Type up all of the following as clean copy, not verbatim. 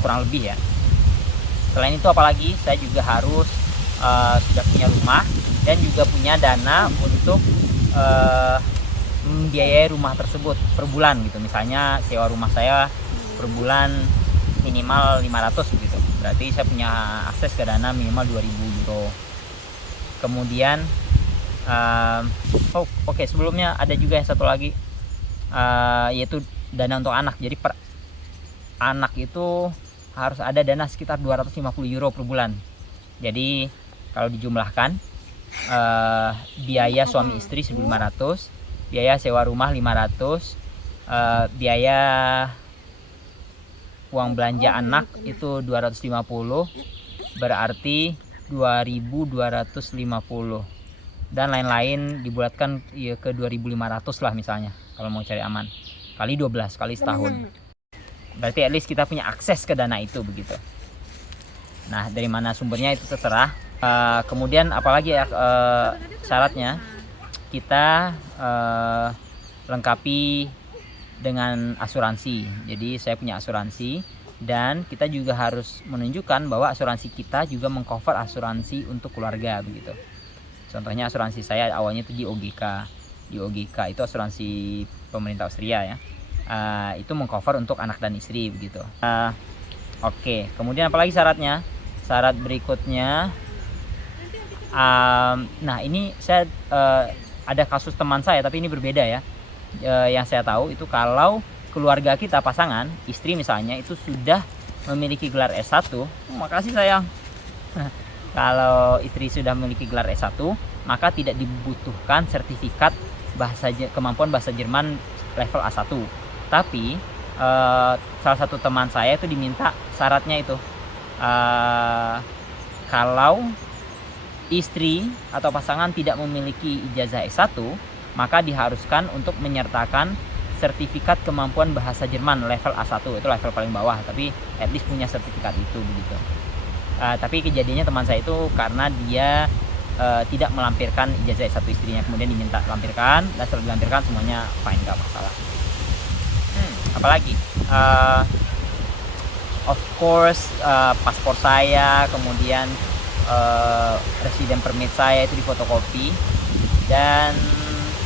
kurang lebih ya. Selain itu apalagi saya juga harus sudah punya rumah dan juga punya dana untuk membiayai rumah tersebut per bulan gitu. Misalnya sewa rumah saya per bulan minimal 500 gitu. Berarti saya punya akses ke dana minimal 2000 euro. Kemudian oke, sebelumnya ada juga yang satu lagi, yaitu dana untuk anak. Jadi per anak itu harus ada dana sekitar 250 euro per bulan. Jadi kalau dijumlahkan, biaya suami istri 1.500, biaya sewa rumah 500, biaya uang belanja anak itu 250, berarti 2.250, dan lain-lain dibulatkan ya ke 2.500 lah misalnya kalau mau cari aman, kali 12 kali setahun. Berarti at least kita punya akses ke dana itu begitu. Nah, dari mana sumbernya itu terserah. Kemudian apalagi ya syaratnya, kita lengkapi dengan asuransi. Jadi saya punya asuransi, dan kita juga harus menunjukkan bahwa asuransi kita juga mengcover asuransi untuk keluarga begitu. Contohnya asuransi saya awalnya itu di OGK. Di OGK itu asuransi pemerintah Austria ya. Itu mengcover untuk anak dan istri begitu. Oke, kemudian apalagi syaratnya? Syarat berikutnya, nah ini saya ada kasus teman saya, tapi ini berbeda ya. Yang saya tahu itu kalau keluarga kita, pasangan, istri misalnya, itu sudah memiliki gelar S1, makasih sayang. Kalau istri sudah memiliki gelar S1, maka tidak dibutuhkan sertifikat kemampuan bahasa Jerman level A1. Tapi salah satu teman saya itu diminta syaratnya itu, kalau istri atau pasangan tidak memiliki ijazah S1, maka diharuskan untuk menyertakan sertifikat kemampuan bahasa Jerman level A1. Itu level paling bawah, tapi at least punya sertifikat itu begitu. Tapi kejadiannya teman saya itu karena dia tidak melampirkan ijazah S1 istrinya, kemudian diminta lampirkan, dan setelah dilampirkan semuanya fine, gak masalah. Apalagi of course paspor saya, kemudian resident permit saya itu difotokopi, dan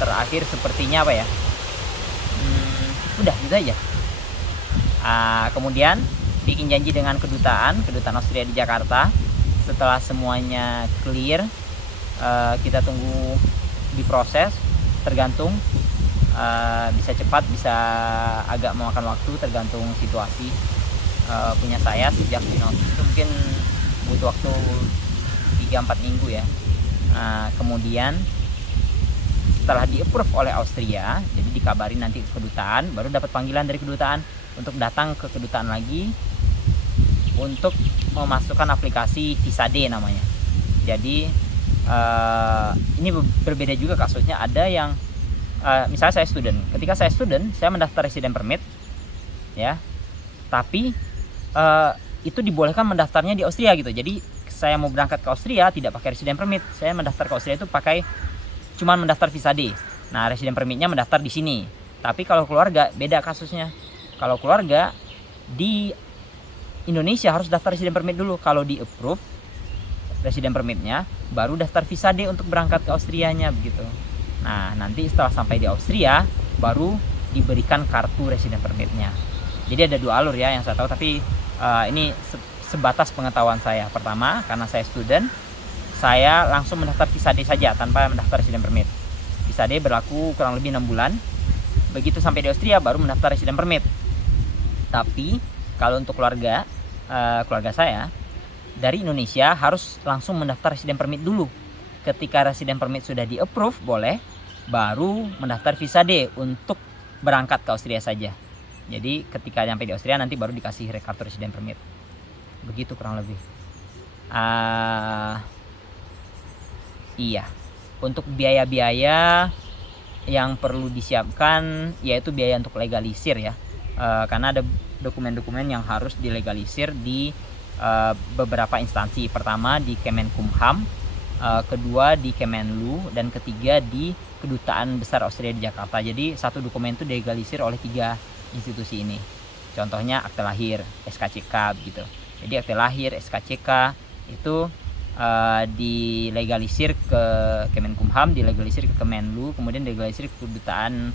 terakhir sepertinya apa ya, udah gitu aja. Kemudian bikin janji dengan kedutaan Austria di Jakarta. Setelah semuanya clear, kita tunggu diproses, tergantung, bisa cepat, bisa agak memakan waktu, tergantung situasi punya saya. Sejak itu mungkin butuh waktu 3-4 minggu ya. Kemudian setelah di-approve oleh Austria, jadi dikabarin nanti ke kedutaan, baru dapat panggilan dari kedutaan untuk datang ke kedutaan lagi untuk memasukkan aplikasi visa D namanya. Jadi ini berbeda juga kasusnya. Ada yang misalnya saya student. Ketika saya student, saya mendaftar resident permit ya, tapi itu dibolehkan mendaftarnya di Austria gitu. Jadi saya mau berangkat ke Austria tidak pakai resident permit, saya mendaftar ke Austria itu pakai cuman mendaftar visa D. Nah, resident permitnya mendaftar di sini. Tapi kalau keluarga beda kasusnya. Kalau keluarga di Indonesia harus daftar resident permit dulu. Kalau di approve resident permitnya, baru daftar visa D untuk berangkat ke Austrianya begitu. Nah, nanti setelah sampai di Austria baru diberikan kartu resident permitnya. Jadi ada dua alur ya yang saya tahu, tapi ini sebatas pengetahuan saya. Pertama, karena saya student, saya langsung mendaftar visa D saja tanpa mendaftar resident permit. Visa D berlaku kurang lebih 6 bulan. Begitu sampai di Austria baru mendaftar resident permit. Tapi kalau untuk keluarga saya dari Indonesia harus langsung mendaftar resident permit dulu. Ketika resident permit sudah di-approve, boleh, baru mendaftar visa D untuk berangkat ke Austria saja. Jadi ketika sampai di Austria nanti baru dikasih kartu resident permit. Begitu kurang lebih. Iya, untuk biaya-biaya yang perlu disiapkan yaitu biaya untuk legalisir ya, karena ada dokumen-dokumen yang harus dilegalisir di beberapa instansi. Pertama di Kemenkumham, kedua di Kemenlu, dan ketiga di Kedutaan Besar Austria di Jakarta. Jadi satu dokumen itu dilegalisir oleh 3 institusi ini. Contohnya akte lahir, SKCK gitu. Jadi akte lahir, SKCK itu dilegalisir ke Kemenkumham, dilegalisir ke Kemenlu, kemudian dilegalisir ke Kedutaan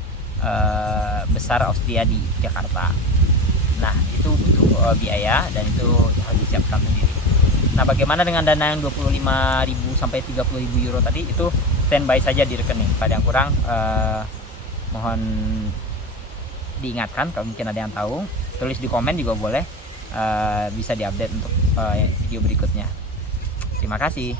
Besar Austria di Jakarta. Nah, itu butuh biaya dan itu harus disiapkan sendiri. Nah, bagaimana dengan dana yang 25.000 sampai 30.000 euro tadi? Itu standby saja di rekening. Pada yang kurang mohon diingatkan, kalau mungkin ada yang tahu, tulis di komen juga boleh, bisa diupdate untuk video berikutnya. Terima kasih.